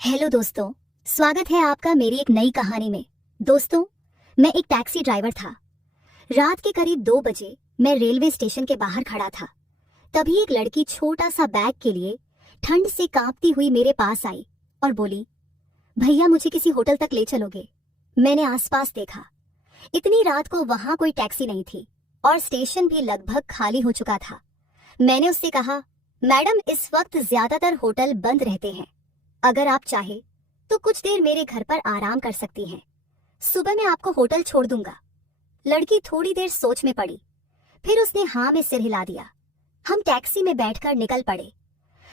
Hello दोस्तों, स्वागत है आपका मेरी एक नई कहानी में। दोस्तों, मैं एक टैक्सी ड्राइवर था। रात के करीब 2 बजे मैं रेलवे स्टेशन के बाहर खड़ा था। तभी एक लड़की छोटा सा बैग के लिए ठंड से कांपती हुई मेरे पास आई और बोली, भैया मुझे किसी होटल तक ले चलोगे? मैंने आसपास देखा। इतनी रात को वहां कोई टैक्सी नहीं थी और स्टेशन भी लगभग खाली हो चुका था। मैंने उससे कहा, मैडम इस वक्त ज्यादातर होटल बंद रहते हैं। अगर आप चाहे तो कुछ देर मेरे घर पर आराम कर सकती हैं। सुबह मैं आपको होटल छोड़ दूंगा। लड़की थोड़ी देर सोच में पड़ी, फिर उसने हाँ में सिर हिला दिया। हम टैक्सी में बैठकर निकल पड़े।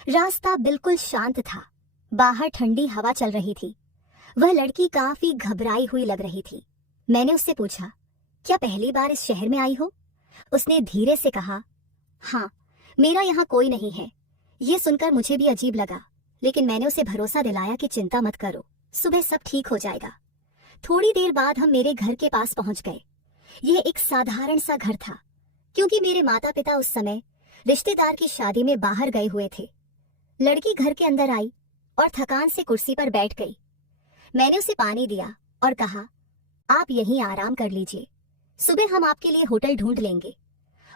रास्ता बिल्कुल शांत था। बाहर ठंडी हवा चल रही थी। वह लड़की काफी घबराई हुई लग रही थी। मैंने उससे पूछा, क्या पहली बार इस शहर में आई हो? उसने धीरे से कहा, हाँ, मेरा यहाँ कोई नहीं है। ये सुनकर मुझे भी अजीब लगा, लेकिन मैंने उसे भरोसा दिलाया कि चिंता मत करो, सुबह सब ठीक हो जाएगा। थोड़ी देर बाद हम मेरे घर के पास पहुंच गए। यह एक साधारण सा घर था, क्योंकि मेरे माता पिता उस समय रिश्तेदार की शादी में बाहर गए हुए थे। लड़की घर के अंदर आई और थकान से कुर्सी पर बैठ गई। मैंने उसे पानी दिया और कहा, आप यहीं आराम कर लीजिए, सुबह हम आपके लिए होटल ढूंढ लेंगे।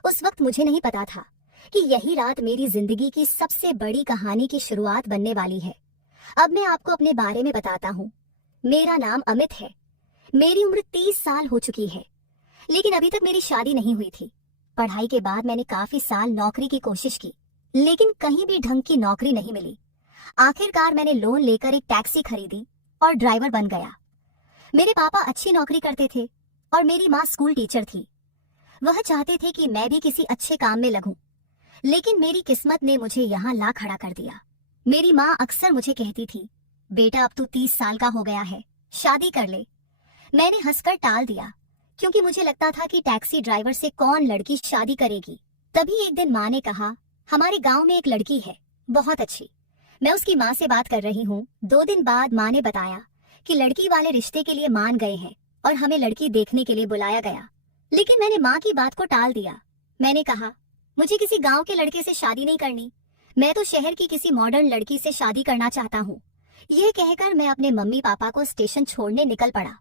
उस वक्त मुझे नहीं पता था कि यही रात मेरी जिंदगी की सबसे बड़ी कहानी की शुरुआत बनने वाली है। अब मैं आपको अपने बारे में बताता हूँ। मेरा नाम अमित है। मेरी उम्र 30 साल हो चुकी है, लेकिन अभी तक मेरी शादी नहीं हुई थी। पढ़ाई के बाद मैंने काफी साल नौकरी की कोशिश की, लेकिन कहीं भी ढंग की नौकरी नहीं मिली। आखिरकार मैंने लोन लेकर एक टैक्सी खरीदी और ड्राइवर बन गया। मेरे पापा अच्छी नौकरी करते थे और मेरी माँ स्कूल टीचर थी। वह चाहते थे कि मैं भी किसी अच्छे काम में लगूं, लेकिन मेरी किस्मत ने मुझे यहाँ ला खड़ा कर दिया। मेरी माँ अक्सर मुझे कहती थी, बेटा अब तू 30 साल का हो गया है, शादी कर ले। मैंने हंसकर टाल दिया, क्योंकि मुझे लगता था कि टैक्सी ड्राइवर से कौन लड़की शादी करेगी। तभी एक दिन माँ ने कहा, हमारे गांव में एक लड़की है, बहुत अच्छी। मैं उसकी माँ से बात कर रही हूँ। 2 दिन बाद माँ ने बताया कि लड़की वाले रिश्ते के लिए मान गए हैं और हमें लड़की देखने के लिए बुलाया गया। लेकिन मैंने माँ की बात को टाल दिया। मैंने कहा, मुझे किसी गांव के लड़के से शादी नहीं करनी, मैं तो शहर की किसी मॉडर्न लड़की से शादी करना चाहता हूँ। यह कहकर मैं अपने मम्मी पापा को स्टेशन छोड़ने निकल पड़ा।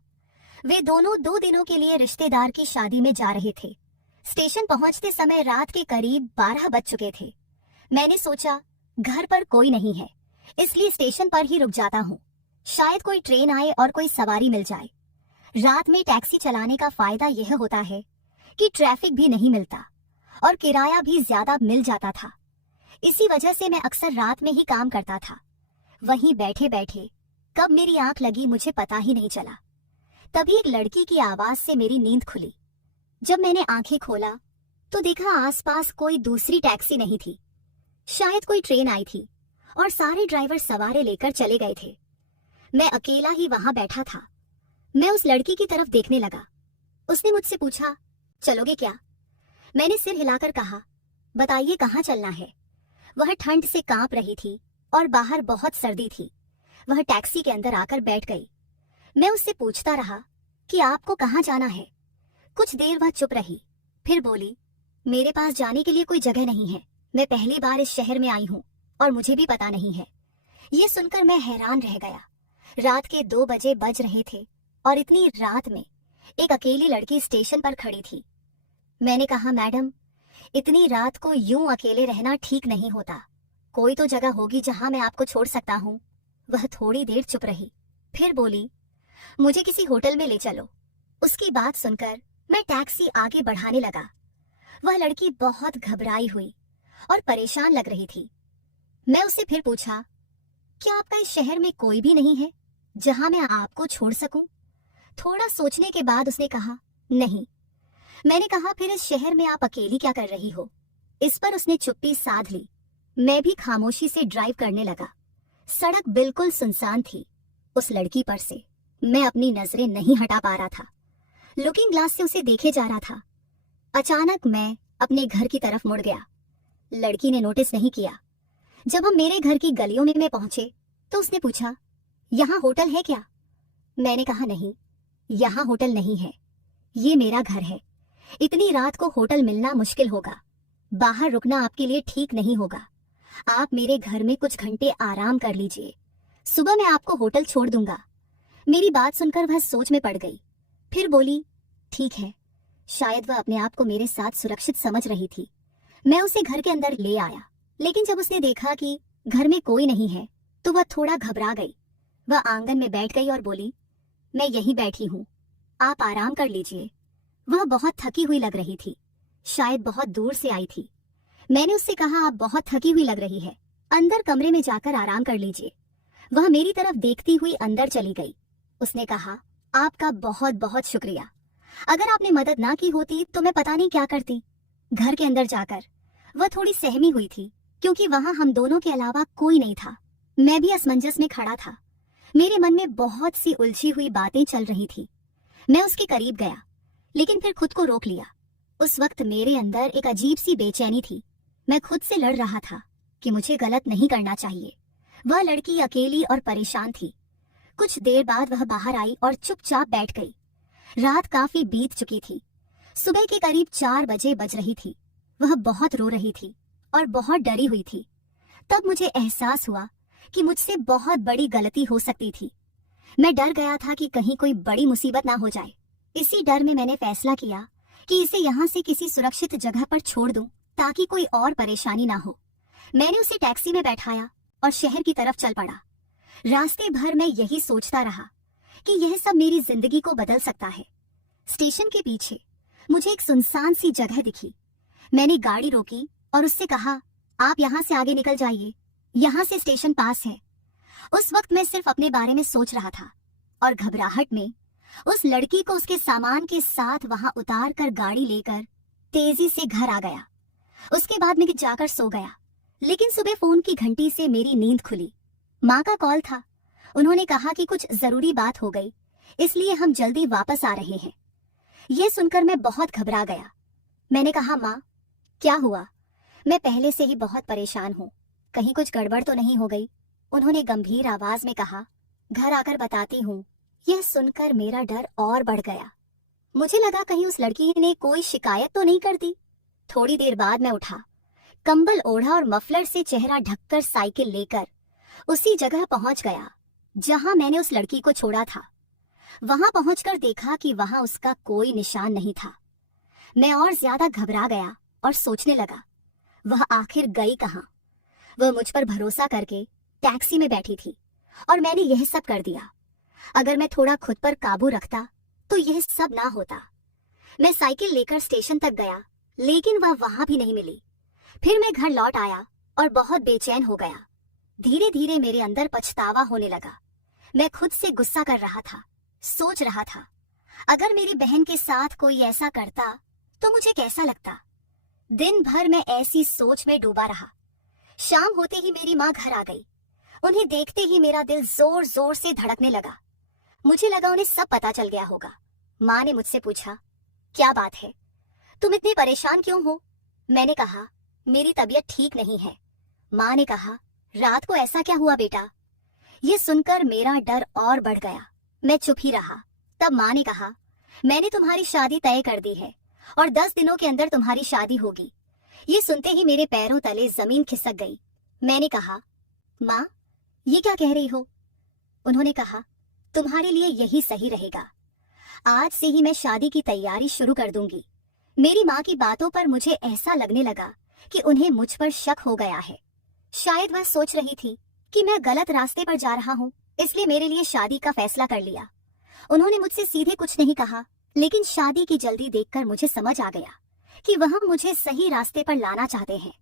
वे दोनों 2 दिनों के लिए रिश्तेदार की शादी में जा रहे थे। स्टेशन पहुंचते समय रात के करीब 12 बज चुके थे। मैंने सोचा, घर पर कोई नहीं है, इसलिए स्टेशन पर ही रुक जाता हूँ। शायद कोई ट्रेन आए और कोई सवारी मिल जाए। रात में टैक्सी चलाने का फायदा यह होता है कि ट्रैफिक भी नहीं मिलता और किराया भी ज्यादा मिल जाता था। इसी वजह से मैं अक्सर रात में ही काम करता था। वहीं बैठे बैठे कब मेरी आंख लगी मुझे पता ही नहीं चला। तभी एक लड़की की आवाज से मेरी नींद खुली। जब मैंने आंखें खोला तो देखा आसपास कोई दूसरी टैक्सी नहीं थी। शायद कोई ट्रेन आई थी और सारे ड्राइवर सवारी लेकर चले गए थे। मैं अकेला ही वहां बैठा था। मैं उस लड़की की तरफ देखने लगा। उसने मुझसे पूछा, चलोगे क्या? मैंने सिर हिलाकर कहा, बताइए कहाँ चलना है। वह ठंड से कांप रही थी और बाहर बहुत सर्दी थी। वह टैक्सी के अंदर आकर बैठ गई। मैं उससे पूछता रहा कि आपको कहाँ जाना है। कुछ देर वह चुप रही, फिर बोली, मेरे पास जाने के लिए कोई जगह नहीं है। मैं पहली बार इस शहर में आई हूँ और मुझे भी पता नहीं है। ये सुनकर मैं हैरान रह गया। रात के 2 बजे बज रहे थे और इतनी रात में एक अकेली लड़की स्टेशन पर खड़ी थी। मैंने कहा, मैडम इतनी रात को यूं अकेले रहना ठीक नहीं होता। कोई तो जगह होगी जहां मैं आपको छोड़ सकता हूं। वह थोड़ी देर चुप रही, फिर बोली, मुझे किसी होटल में ले चलो। उसकी बात सुनकर मैं टैक्सी आगे बढ़ाने लगा। वह लड़की बहुत घबराई हुई और परेशान लग रही थी। मैं उससे फिर पूछा, क्या आपका इस शहर में कोई भी नहीं है जहां मैं आपको छोड़ सकूं? थोड़ा सोचने के बाद उसने कहा, नहीं। मैंने कहा, फिर इस शहर में आप अकेली क्या कर रही हो? इस पर उसने चुप्पी साध ली। मैं भी खामोशी से ड्राइव करने लगा। सड़क बिल्कुल सुनसान थी। उस लड़की पर से मैं अपनी नजरें नहीं हटा पा रहा था। लुकिंग ग्लास से उसे देखे जा रहा था। अचानक मैं अपने घर की तरफ मुड़ गया। लड़की ने नोटिस नहीं किया। जब हम मेरे घर की गलियों में पहुंचे तो उसने पूछा, यहाँ होटल है क्या? मैंने कहा, नहीं, यहाँ होटल नहीं है, ये मेरा घर है। इतनी रात को होटल मिलना मुश्किल होगा। बाहर रुकना आपके लिए ठीक नहीं होगा। आप मेरे घर में कुछ घंटे आराम कर लीजिए, सुबह मैं आपको होटल छोड़ दूंगा। मेरी बात सुनकर वह सोच में पड़ गई। फिर बोली, ठीक है। शायद वह अपने आप को मेरे साथ सुरक्षित समझ रही थी। मैं उसे घर के अंदर ले आया, लेकिन जब उसने देखा कि घर में कोई नहीं है तो वह थोड़ा घबरा गई। वह आंगन में बैठ गई और बोली, मैं यहीं बैठी हूँ, आप आराम कर लीजिए। वह बहुत थकी हुई लग रही थी, शायद बहुत दूर से आई थी। मैंने उससे कहा, आप बहुत थकी हुई लग रही है, अंदर कमरे में जाकर आराम कर लीजिए। वह मेरी तरफ देखती हुई अंदर चली गई। उसने कहा, आपका बहुत बहुत शुक्रिया। अगर आपने मदद ना की होती तो मैं पता नहीं क्या करती। घर के अंदर जाकर वह थोड़ी सहमी हुई थी, क्योंकि वहां हम दोनों के अलावा कोई नहीं था। मैं भी असमंजस में खड़ा था। मेरे मन में बहुत सी उलझी हुई बातें चल रही थी। मैं उसके करीब गया, लेकिन फिर खुद को रोक लिया। उस वक्त मेरे अंदर एक अजीब सी बेचैनी थी। मैं खुद से लड़ रहा था कि मुझे गलत नहीं करना चाहिए। वह लड़की अकेली और परेशान थी। कुछ देर बाद वह बाहर आई और चुपचाप बैठ गई। रात काफी बीत चुकी थी। सुबह के करीब 4 बजे बज रही थी। वह बहुत रो रही थी और बहुत डरी हुई थी। तब मुझे एहसास हुआ कि मुझसे बहुत बड़ी गलती हो सकती थी। मैं डर गया था कि कहीं कोई बड़ी मुसीबत ना हो जाए। इसी डर में मैंने फैसला किया कि इसे यहाँ से किसी सुरक्षित जगह पर छोड़ दूं, ताकि कोई और परेशानी ना हो। मैंने उसे टैक्सी में बैठाया और शहर की तरफ चल पड़ा। रास्ते भर मैं यही सोचता रहा कि यह सब मेरी जिंदगी को बदल सकता है। स्टेशन के पीछे मुझे एक सुनसान सी जगह दिखी। मैंने गाड़ी रोकी और उससे कहा, आप यहाँ से आगे निकल जाइए, यहाँ से स्टेशन पास है। उस वक्त मैं सिर्फ अपने बारे में सोच रहा था और घबराहट में उस लड़की को उसके सामान के साथ वहां उतार कर गाड़ी लेकर तेजी से घर आ गया। उसके बाद मैं जाकर सो गया, लेकिन सुबह फोन की घंटी से मेरी नींद खुली। माँ का कॉल था। उन्होंने कहा कि कुछ जरूरी बात हो गई, इसलिए हम जल्दी वापस आ रहे हैं। यह सुनकर मैं बहुत घबरा गया। मैंने कहा, माँ क्या हुआ? मैं पहले से ही बहुत परेशान हूँ, कहीं कुछ गड़बड़ तो नहीं हो गई? उन्होंने गंभीर आवाज में कहा, घर आकर बताती हूँ। यह सुनकर मेरा डर और बढ़ गया। मुझे लगा कहीं उस लड़की ने कोई शिकायत तो नहीं कर दी। थोड़ी देर बाद मैं उठा, कंबल ओढ़ा और मफलर से चेहरा ढककर साइकिल लेकर उसी जगह पहुंच गया जहां मैंने उस लड़की को छोड़ा था। वहां पहुंचकर देखा कि वहां उसका कोई निशान नहीं था। मैं और ज्यादा घबरा गया और सोचने लगा, वह आखिर गई कहां? वह मुझ पर भरोसा करके टैक्सी में बैठी थी और मैंने यह सब कर दिया। अगर मैं थोड़ा खुद पर काबू रखता तो यह सब ना होता। मैं साइकिल लेकर स्टेशन तक गया, लेकिन वह वहां भी नहीं मिली। फिर मैं घर लौट आया और बहुत बेचैन हो गया। धीरे धीरे मेरे अंदर पछतावा होने लगा। मैं खुद से गुस्सा कर रहा था, सोच रहा था, अगर मेरी बहन के साथ कोई ऐसा करता तो मुझे कैसा लगता। दिन भर मैं ऐसी सोच में डूबा रहा। शाम होते ही मेरी माँ घर आ गई। उन्हें देखते ही मेरा दिल जोर जोर से धड़कने लगा। मुझे लगा उन्हें सब पता चल गया होगा। माँ ने मुझसे पूछा, क्या बात है, तुम इतने परेशान क्यों हो? मैंने कहा, मेरी तबीयत ठीक नहीं है। माँ ने कहा, रात को ऐसा क्या हुआ बेटा? ये सुनकर मेरा डर और बढ़ गया। मैं चुप ही रहा। तब माँ ने कहा, मैंने तुम्हारी शादी तय कर दी है और 10 दिनों के अंदर तुम्हारी शादी होगी। ये सुनते ही मेरे पैरों तले जमीन खिसक गई। मैंने कहा, माँ ये क्या कह रही हो? उन्होंने कहा, तुम्हारे लिए यही सही रहेगा। आज से ही मैं शादी की तैयारी शुरू कर दूंगी। मेरी माँ की बातों पर मुझे ऐसा लगने लगा कि उन्हें मुझ पर शक हो गया है। शायद वह सोच रही थी कि मैं गलत रास्ते पर जा रहा हूँ, इसलिए मेरे लिए शादी का फैसला कर लिया। उन्होंने मुझसे सीधे कुछ नहीं कहा, लेकिन शादी की जल्दी देखकर मुझे समझ आ गया कि वह मुझे सही रास्ते पर लाना चाहते हैं।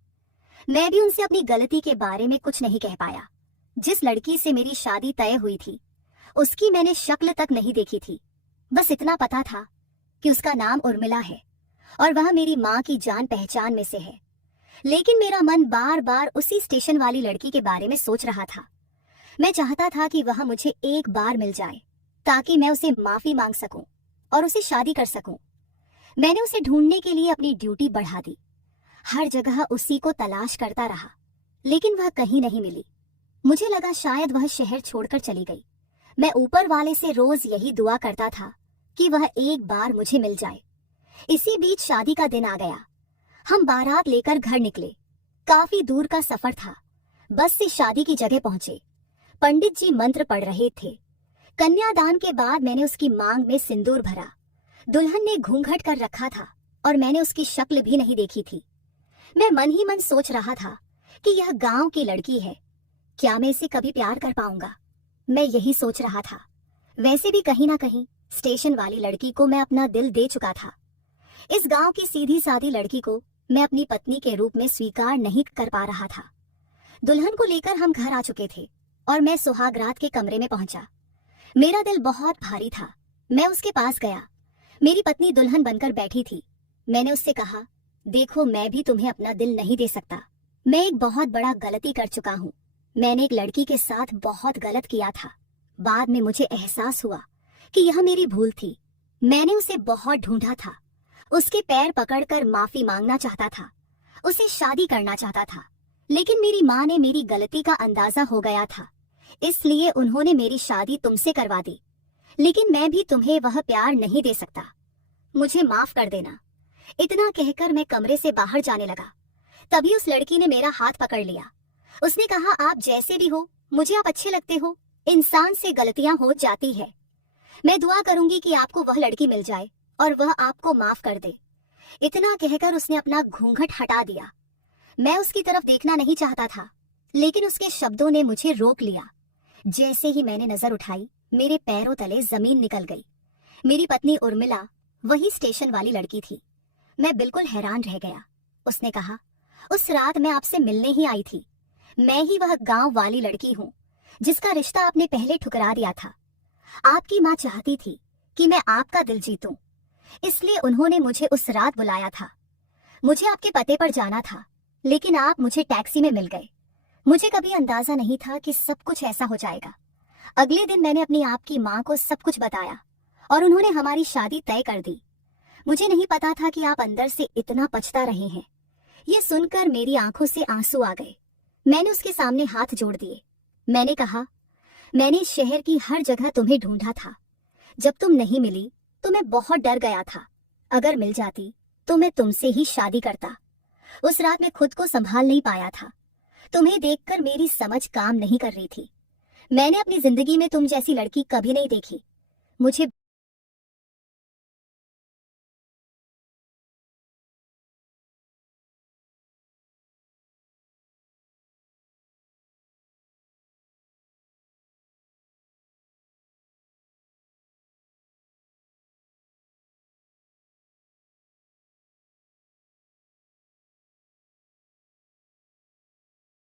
मैं भी उनसे अपनी गलती के बारे में कुछ नहीं कह पाया। जिस लड़की से मेरी शादी तय हुई थी, उसकी मैंने शक्ल तक नहीं देखी थी। बस इतना पता था कि उसका नाम उर्मिला है और वह मेरी माँ की जान पहचान में से है। लेकिन मेरा मन बार बार उसी स्टेशन वाली लड़की के बारे में सोच रहा था। मैं चाहता था कि वह मुझे एक बार मिल जाए, ताकि मैं उसे माफी मांग सकूं और उसे शादी कर सकूं। मैंने उसे ढूंढने के लिए अपनी ड्यूटी बढ़ा दी। हर जगह उसी को तलाश करता रहा, लेकिन वह कहीं नहीं मिली। मुझे लगा शायद वह शहर छोड़कर चली गई। मैं ऊपर वाले से रोज यही दुआ करता था कि वह एक बार मुझे मिल जाए। इसी बीच शादी का दिन आ गया। हम बारात लेकर घर निकले। काफी दूर का सफर था। बस से शादी की जगह पहुंचे। पंडित जी मंत्र पढ़ रहे थे। कन्यादान के बाद मैंने उसकी मांग में सिंदूर भरा। दुल्हन ने घूंघट कर रखा था और मैंने उसकी शक्ल भी नहीं देखी थी। मैं मन ही मन सोच रहा था कि यह गांव की लड़की है, क्या मैं इसे कभी प्यार कर पाऊंगा। मैं यही सोच रहा था। वैसे भी कहीं ना कहीं स्टेशन वाली लड़की को मैं अपना दिल दे चुका था। इस गांव की सीधी सादी लड़की को मैं अपनी पत्नी के रूप में स्वीकार नहीं कर पा रहा था। दुल्हन को लेकर हम घर आ चुके थे और मैं सुहागरात के कमरे में पहुंचा। मेरा दिल बहुत भारी था। मैं उसके पास गया। मेरी पत्नी दुल्हन बनकर बैठी थी। मैंने उससे कहा, देखो, मैं भी तुम्हें अपना दिल नहीं दे सकता। मैं एक बहुत बड़ा गलती कर चुका हूँ। मैंने एक लड़की के साथ बहुत गलत किया था। बाद में मुझे एहसास हुआ कि यह मेरी भूल थी। मैंने उसे बहुत ढूंढा था। उसके पैर पकड़कर माफी मांगना चाहता था, उसे शादी करना चाहता था, लेकिन मेरी माँ ने मेरी गलती का अंदाजा हो गया था, इसलिए उन्होंने मेरी शादी तुमसे करवा दी। लेकिन मैं भी तुम्हें वह प्यार नहीं दे सकता। मुझे माफ कर देना। इतना कहकर मैं कमरे से बाहर जाने लगा। तभी उस लड़की ने मेरा हाथ पकड़ लिया। उसने कहा, आप जैसे भी हो, मुझे आप अच्छे लगते हो। इंसान से गलतियां हो जाती है। मैं दुआ करूंगी कि आपको वह लड़की मिल जाए और वह आपको माफ कर दे। इतना कहकर उसने अपना घूंघट हटा दिया। मैं उसकी तरफ देखना नहीं चाहता था, लेकिन उसके शब्दों ने मुझे रोक लिया। जैसे ही मैंने नजर उठाई, मेरे पैरों तले जमीन निकल गई। मेरी पत्नी उर्मिला वही स्टेशन वाली लड़की थी। मैं बिल्कुल हैरान रह गया। उसने कहा, उस रात मैं आपसे मिलने ही आई थी। मैं ही वह गांव वाली लड़की हूँ जिसका रिश्ता आपने पहले ठुकरा दिया था। आपकी माँ चाहती थी कि मैं आपका दिल जीतूं, इसलिए उन्होंने मुझे उस रात बुलाया था। मुझे आपके पते पर जाना था, लेकिन आप मुझे टैक्सी में मिल गए। मुझे कभी अंदाजा नहीं था कि सब कुछ ऐसा हो जाएगा। अगले दिन मैंने अपनी आपकी माँ को सब कुछ बताया और उन्होंने हमारी शादी तय कर दी। मुझे नहीं पता था कि आप अंदर से इतना पछता रहे हैं। ये सुनकर मेरी आंखों से आंसू आ गए। मैंने उसके सामने हाथ जोड़ दिए। मैंने कहा, मैंने इस शहर की हर जगह तुम्हें ढूंढा था। जब तुम नहीं मिली तो मैं बहुत डर गया था। अगर मिल जाती तो मैं तुमसे ही शादी करता। उस रात मैं खुद को संभाल नहीं पाया था। तुम्हें देखकर मेरी समझ काम नहीं कर रही थी। मैंने अपनी जिंदगी में तुम जैसी लड़की कभी नहीं देखी। मुझे